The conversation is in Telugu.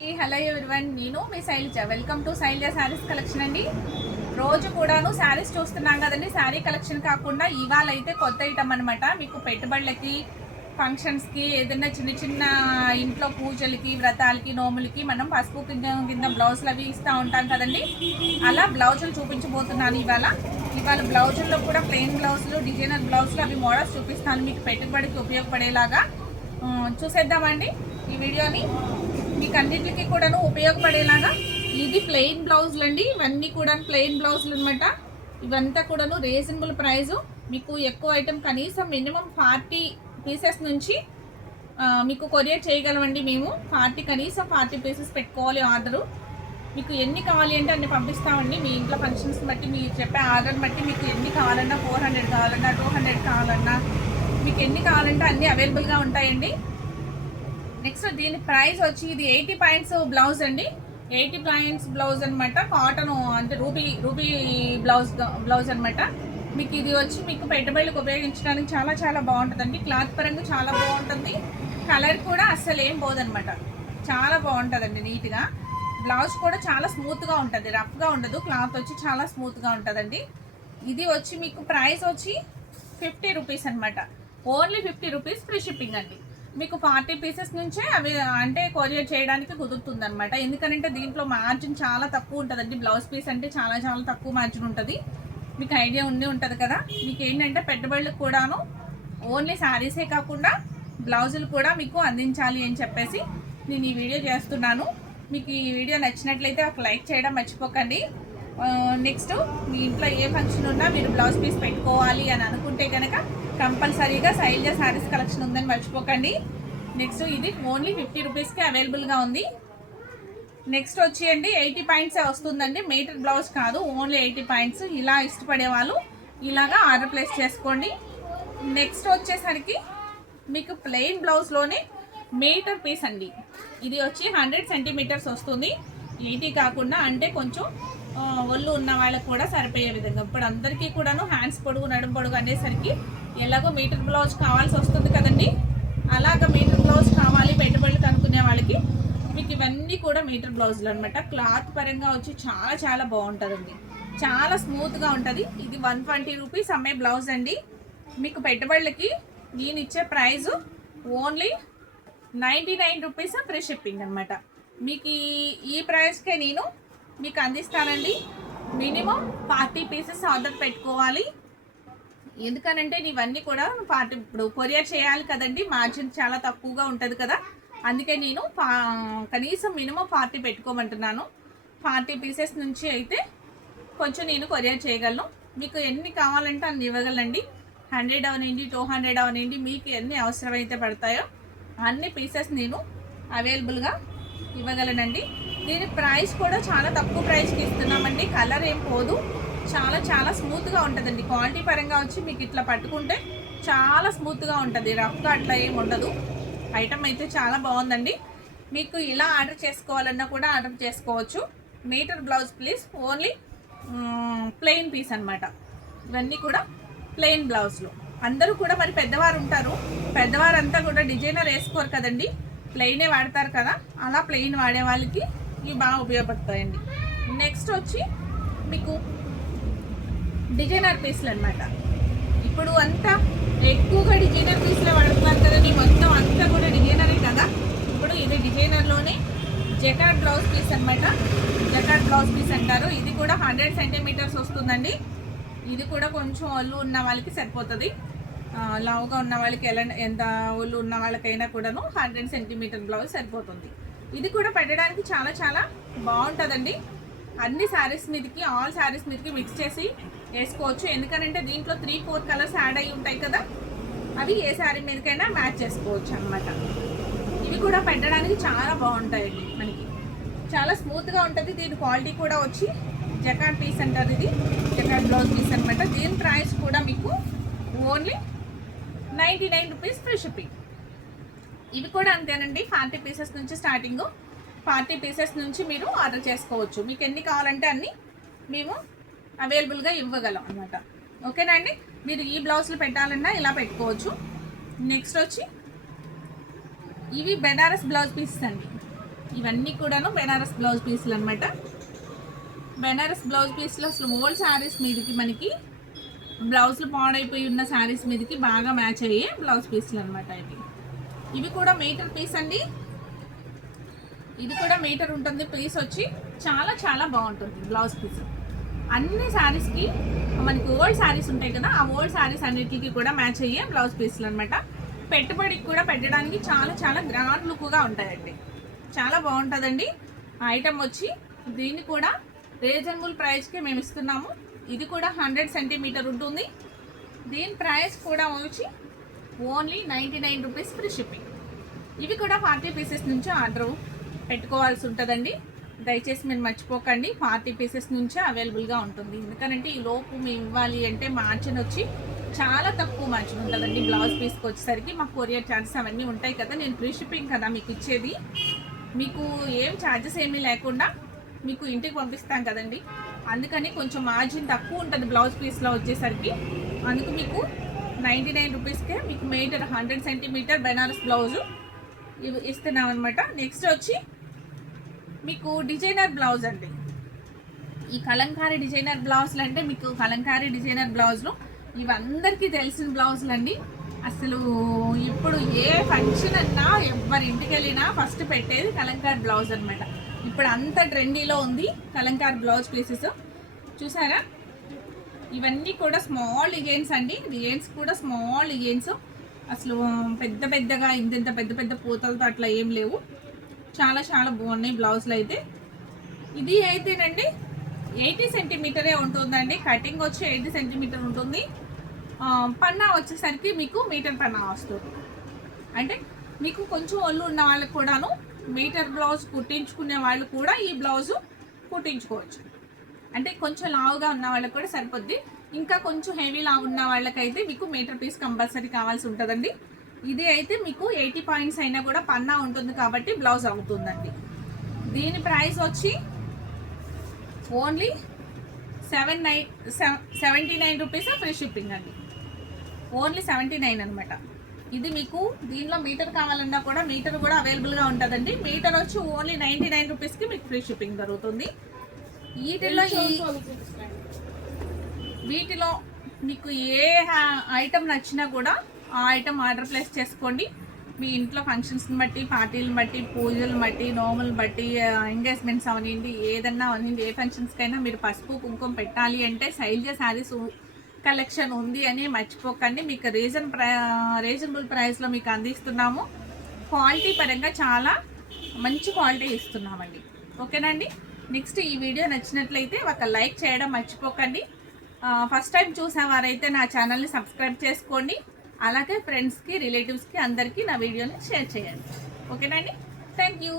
హలో ఎవ్రీవన్, నేను మీ Shailaja. Welcome to Shailaja saris collection అండి. రోజు కూడాను శారీస్ చూస్తున్నాం కదండి. శారీ కలెక్షన్ కాకుండా ఇవాళ అయితే కొత్త ఐటమ్ అనమాట. మీకు పెట్టుబడులకి, ఫంక్షన్స్కి, ఏదైనా చిన్న చిన్న ఇంట్లో పూజలకి, వ్రతాలకి, నోములకి మనం పసుపు కింద బ్లౌజులు అవి ఇస్తూ ఉంటాం కదండి. అలా బ్లౌజులు చూపించబోతున్నాను ఇవాళ బ్లౌజుల్లో కూడా ప్లెయిన్ బ్లౌజులు, డిజైనర్ బ్లౌజులు అవి మోడల్స్ చూపిస్తాను మీకు పెట్టుబడికి ఉపయోగపడేలాగా. చూసేద్దామండి ఈ వీడియోని. మీకు అన్నింటికి కూడాను ఉపయోగపడేలాగా. ఇది ప్లెయిన్ బ్లౌజులు అండి. ఇవన్నీ కూడా ప్లెయిన్ బ్లౌజులు అనమాట. ఇవంతా కూడాను రీజనబుల్ ప్రైజు. మీకు ఎక్కువ ఐటమ్ కనీసం మినిమం 40 పీసెస్ నుంచి మీకు కొరియర్ చేయగలమండి మేము. కనీసం 40 పీసెస్ పెట్టుకోవాలి ఆర్డరు. మీకు ఎన్ని కావాలి అంటే అన్ని పంపిస్తామండి. మీ ఇంట్లో ఫంక్షన్స్ బట్టి, మీరు చెప్పే ఆర్డర్ బట్టి మీకు ఎన్ని కావాలన్నా, 400 కావాలన్నా, 200 కావాలన్నా, మీకు ఎన్ని కావాలంటే అన్నీ అవైలబుల్గా ఉంటాయండి. నెక్స్ట్ దీని ప్రైస్ వచ్చి ఇది 80 పాయింట్స్ బ్లౌజ్ అండి. 80 పాయింట్స్ బ్లౌజ్ అనమాట. కాటన్ అంటే రూబీ బ్లౌజ్ అనమాట. మీకు ఇది వచ్చి మీకు పెట్టుబడులకు ఉపయోగించడానికి చాలా చాలా బాగుంటుందండి. క్లాత్ పరంగా చాలా బాగుంటుంది. కలర్ కూడా అస్సలు ఏం పోదనమాట. చాలా బాగుంటుందండి. నీట్గా బ్లౌజ్ కూడా చాలా స్మూత్గా ఉంటుంది, రఫ్గా ఉండదు. క్లాత్ వచ్చి చాలా స్మూత్గా ఉంటుందండి. ఇది వచ్చి మీకు ప్రైస్ వచ్చి 50 రూపీస్ అనమాట. ఓన్లీ 50 రూపీస్, ఫ్రీ షిప్పింగ్ అండి. మీకు 40 పీసెస్ నుంచే అవి అంటే కొరియర్ చేయడానికి కుదురుతుంది అనమాట. ఎందుకంటే దీంట్లో మార్జిన్ చాలా తక్కువ ఉంటుందండి. బ్లౌజ్ పీస్ అంటే చాలా చాలా తక్కువ మార్జిన్ ఉంటుంది. మీకు ఐడియా ఉంటుంది కదా. మీకు ఏంటంటే పెట్టుబడులకు కూడాను ఓన్లీ శారీసే కాకుండా బ్లౌజులు కూడా మీకు అందించాలి అని చెప్పేసి నేను ఈ వీడియో చేస్తున్నాను. మీకు ఈ వీడియో నచ్చినట్లయితే ఒక లైక్ చేయడం మర్చిపోకండి. నెక్స్ట్ మీ ఇంట్లో ఏ ఫంక్షన్ ఉన్నా మీరు బ్లౌజ్ పీస్ పెట్టుకోవాలి అని అనుకుంటే కనుక కంపల్సరీగా శైలజ శారీస్ కలెక్షన్ ఉందని మర్చిపోకండి. నెక్స్ట్ ఇది ఓన్లీ 50 రూపీస్కి అవైలబుల్గా ఉంది. నెక్స్ట్ వచ్చి అండి 80 పాయింట్సే వస్తుందండి. మీటర్ బ్లౌజ్ కాదు, ఓన్లీ 80 పాయింట్స్. ఇలా ఇష్టపడే వాళ్ళు ఇలాగా ఆర్డర్ ప్లేస్ చేసుకోండి. నెక్స్ట్ వచ్చేసరికి మీకు ప్లెయిన్ బ్లౌజ్లోనే మీటర్ పీస్ అండి. ఇది వచ్చి 100 సెంటీమీటర్స్ వస్తుంది. 80 కాకుండా, అంటే కొంచెం ఒళ్ళు ఉన్న వాళ్ళకి కూడా సరిపోయే విధంగా. ఇప్పుడు అందరికీ కూడాను హ్యాండ్స్ పొడుగు, నడుము పొడుగు అనేసరికి ఎలాగో మీటర్ బ్లౌజ్ కావాల్సి వస్తుంది కదండి. అలాగ మీటర్ బ్లౌజ్ కావాలి పెట్టుబడులు కనుక్కునే వాళ్ళకి మీకు ఇవన్నీ కూడా మీటర్ బ్లౌజులు అనమాట. క్లాత్ పరంగా వచ్చి చాలా చాలా బాగుంటుందండి. చాలా స్మూత్గా ఉంటుంది. ఇది 120 రూపీస్ అమ్మే బ్లౌజ్ అండి. మీకు పెట్టుబడులకి నేను ఇచ్చే price only 99 rupees, free shipping అనమాట. మీకు ఈ ప్రైస్కే నేను మీకు అందిస్తానండి. మినిమం 40 పీసెస్ ఆర్డర్ పెట్టుకోవాలి. ఎందుకనంటే ఇవన్నీ కూడా ఇప్పుడు కొరియర్ చేయాలి కదండి. మార్జిన్ చాలా తక్కువగా ఉంటుంది కదా. అందుకే నేను కనీసం మినిమం 40 పెట్టుకోమంటున్నాను. 40 పీసెస్ నుంచి అయితే కొంచెం నేను కొరియర్ చేయగలను. మీకు ఎన్ని కావాలంటే అన్ని ఇవ్వగలండి. 100 అవనండి, 200 అవనండి, మీకు ఎన్ని అవసరమైతే పడతాయో అన్ని పీసెస్ నేను అవైలబుల్గా ఇవ్వగలనండి. దీని ప్రైస్ కూడా చాలా తక్కువ ప్రైస్కి ఇస్తున్నామండి. కలర్ ఏం పోదు, చాలా చాలా స్మూత్గా ఉంటుందండి. క్వాలిటీ పరంగా వచ్చి మీకు ఇట్లా పట్టుకుంటే చాలా స్మూత్గా ఉంటుంది, రఫ్గా అట్లా ఏమి ఉండదు. ఐటమ్ అయితే చాలా బాగుందండి. మీకు ఇలా ఆర్డర్ చేసుకోవాలన్నా కూడా ఆర్డర్ చేసుకోవచ్చు. Metre blouse please, only plain piece అనమాట. ఇవన్నీ కూడా ప్లెయిన్ బ్లౌజ్లు. అందరూ కూడా మరి పెద్దవారు ఉంటారు, పెద్దవారంతా కూడా డిజైనర్ వేసుకోరు కదండి, ప్లెయినే వాడతారు కదా. అలా ప్లెయిన్ వాడే వాళ్ళకి ఇవి బాగా ఉపయోగపడతాయండి. నెక్స్ట్ వచ్చి మీకు డిజైనర్ పీస్లు అనమాట. ఇప్పుడు అంతా ఎక్కువగా డిజైనర్ పీస్లో వాడుతున్నారు కదండి. మొత్తం అంతా కూడా డిజైనరే కదా. ఇప్పుడు ఇది డిజైనర్లోనే జకార్డ్ బ్లౌజ్ పీస్ అనమాట. జకార్డ్ బ్లౌజ్ పీస్ అంటారు. ఇది కూడా 100 సెంటీమీటర్స్ వస్తుందండి. ఇది కూడా కొంచెం ఒళ్ళు ఉన్న వాళ్ళకి సరిపోతుంది. లావుగా ఉన్న వాళ్ళకి ఎంత ఒళ్ళు ఉన్న వాళ్ళకైనా కూడాను 100 సెంటీమీటర్ బ్లౌజ్ సరిపోతుంది. ఇది కూడా పెట్టడానికి చాలా చాలా బాగుంటుందండి. అన్ని శారీస్ మీదకి, ఆల్ శారీస్ మీదకి మిక్స్ చేసి వేసుకోవచ్చు. ఎందుకంటే దీంట్లో 3-4 కలర్స్ యాడ్ అయ్యి ఉంటాయి కదా. అవి ఏ శారీ మీదకైనా మ్యాచ్ చేసుకోవచ్చు అనమాట. ఇవి కూడా పెట్టడానికి చాలా బాగుంటాయండి. మనకి చాలా స్మూత్గా ఉంటుంది. దీని క్వాలిటీ కూడా వచ్చి జకార్డ్ పీస్ అంటారు. ఇది జకార్డ్ బ్లౌజ్ పీస్ అనమాట. దీని ప్రైస్ కూడా మీకు ఓన్లీ 99 రూపీస్, ఫ్రీ షిప్పింగ్. ఇవి కూడా అంతేనండి. 40 పీసెస్ నుంచి స్టార్టింగ్. 40 పీసెస్ నుంచి మీరు ఆర్డర్ చేసుకోవచ్చు. మీకు ఎన్ని కావాలంటే అన్ని మేము అవైలబుల్గా ఇవ్వగలం అనమాట. ఓకేనా అండి. మీరు ఈ బ్లౌజులు పెట్టాలన్నా ఇలా పెట్టుకోవచ్చు. నెక్స్ట్ వచ్చి ఇవి బెనారస్ బ్లౌజ్ పీసెస్ అండి. ఇవన్నీ కూడాను బెనారస్ బ్లౌజ్ పీసులు అనమాట. బెనారస్ బ్లౌజ్ పీస్లో అసలు ఓల్డ్ శారీస్ మీదకి మనకి బ్లౌజ్లు పాడైపోయి ఉన్న శారీస్ మీదకి బాగా మ్యాచ్ అయ్యే బ్లౌజ్ పీసులు అనమాట. ఇవి కూడా మీటర్ పీస్ అండి. ఇది కూడా మీటర్ ఉంటుంది పీస్ వచ్చి. చాలా చాలా బాగుంటుంది బ్లౌజ్ పీస్. అన్ని శారీస్కి మనకి ఓల్డ్ శారీస్ ఉంటాయి కదా, ఆ ఓల్డ్ శారీస్ అన్నిటికీ కూడా మ్యాచ్ అయ్యే బ్లౌజ్ పీసులు అనమాట. పెట్టుబడికి కూడా పెట్టడానికి చాలా చాలా గ్రాండ్ లుక్గా ఉంటాయండి. చాలా బాగుంటుందండి ఐటమ్ వచ్చి. దీన్ని కూడా రీజనబుల్ ప్రైస్కే మేము ఇస్తున్నాము. ఇది కూడా 100 సెంటీమీటర్ ఉంటుంది. దీని ప్రైస్ కూడా వచ్చి ఓన్లీ 99 రూపీస్ ఫ్రీ షిప్పింగ్. ఇవి కూడా 40 పీసెస్ నుంచి ఆర్డర్ పెట్టుకోవాల్సి ఉంటుందండి. దయచేసి మీరు మర్చిపోకండి, 40 పీసెస్ నుంచే అవైలబుల్గా ఉంటుంది. ఎందుకంటే ఈ లోపు మేము ఇవ్వాలి అంటే మార్జిన్ వచ్చి చాలా తక్కువ మార్జిన్ ఉంటుందండి. బ్లౌజ్ పీస్కి వచ్చేసరికి మాకు కొరియర్ ఛార్జెస్ అవన్నీ ఉంటాయి కదా, నేను ఫ్రీ షిప్పింగ్ కదా మీకు ఇచ్చేది. మీకు ఏం ఛార్జెస్ ఏమీ లేకుండా మీకు ఇంటికి పంపిస్తాం కదండి, అందుకని కొంచెం మార్జిన్ తక్కువ ఉంటుంది బ్లౌజ్ పీస్లో వచ్చేసరికి. అందుకు మీకు 99 రూపీస్కే మీకు మీటర్ 100 సెంటీమీటర్ బెనారస్ బ్లౌజు ఇవి ఇస్తున్నాం అనమాట. నెక్స్ట్ వచ్చి మీకు డిజైనర్ బ్లౌజ్ అండి. ఈ కలంకారీ డిజైనర్ బ్లౌజులు అంటే మీకు కలంకారీ డిజైనర్ బ్లౌజులు ఇవి అందరికీ తెలిసిన బ్లౌజులు అండి. అసలు ఇప్పుడు ఏ ఫంక్షన్ అన్నా ఎవరి ఇంటికి వెళ్ళినా ఫస్ట్ పెట్టేది కలంకారీ బ్లౌజ్ అనమాట. ఇప్పుడు అంత ట్రెండీలో ఉంది కలంకారీ బ్లౌజ్ పీసెస్. చూసారా, ఇవన్నీ కూడా స్మాల్ డిజైన్స్ అండి. డిజైన్స్ కూడా స్మాల్ డిజైన్స్, అసలు పెద్ద పెద్దగా ఇంత పెద్ద పెద్ద పూతలతో అట్లా ఏం లేవు. చాలా చాలా బాగున్నాయి బ్లౌజులు అయితే. ఇది అయితేనండి 80 సెంటీమీటరే ఉంటుందండి. కటింగ్ వచ్చి 80 సెంటీమీటర్ ఉంటుంది. పన్నా వచ్చేసరికి మీకు మీటర్ పన్నా వస్తుంది. అంటే మీకు కొంచెం ఒళ్ళు ఉన్న వాళ్ళకి కూడాను మీటర్ బ్లౌజ్ కుట్టించుకునే వాళ్ళు కూడా ఈ బ్లౌజు కుట్టించుకోవచ్చు. అంటే కొంచెం లావుగా ఉన్న వాళ్ళకి కూడా సరిపోద్ది. ఇంకా కొంచెం హెవీ లావు ఉన్న వాళ్ళకైతే మీకు మీటర్ పీస్ కంపల్సరీ కావాల్సి ఉంటుందండి. ఇది అయితే మీకు 80 పాయింట్స్ అయినా కూడా పన్నా ఉంటుంది కాబట్టి బ్లౌజ్ అవుతుందండి. దీని ప్రైస్ వచ్చి ఓన్లీ 79 రూపీస్ ఫ్రీ షిప్పింగ్ అండి. ఓన్లీ 79 అనమాట. ఇది మీకు దీనిలో మీటర్ కావాలన్నా కూడా మీటర్ కూడా అవైలబుల్గా ఉంటుందండి. మీటర్ వచ్చి ఓన్లీ 99 రూపీస్కి మీకు ఫ్రీ షిప్పింగ్ జరుగుతుంది. వీటిలో మీకు ఏ ఐటమ్ నచ్చినా కూడా ఆ ఐటమ్ ఆర్డర్ ప్లేస్ చేసుకోండి. మీ ఇంట్లో ఫంక్షన్స్ని బట్టి, పార్టీలను బట్టి, పూజలను బట్టి, నోములను బట్టి, ఎంగేజ్మెంట్స్ అవనివ్వండి, ఏదన్నా అవనివ్వండి, ఏ ఫంక్షన్స్కైనా మీరు పసుపు కుంకుమ పెట్టాలి అంటే శైలజ శారీస్ కలెక్షన్ ఉంది అని మర్చిపోకండి. మీకు రీజనబుల్ ప్రైస్లో మీకు అందిస్తున్నాము. క్వాలిటీ పరంగా చాలా మంచి క్వాలిటీ ఇస్తున్నామండి. ఓకేనండి. నెక్స్ట్ ఈ వీడియో నచ్చినట్లయితే ఒక లైక్ చేయడం మర్చిపోకండి. ఫస్ట్ టైం చూసేవారైతే నా ఛానల్ని సబ్స్క్రైబ్ చేసుకోండి. అలాగే ఫ్రెండ్స్కి, రిలేటివ్స్కి అందరికీ నా వీడియోని షేర్ చేయండి. ఓకేనండి. Thank you.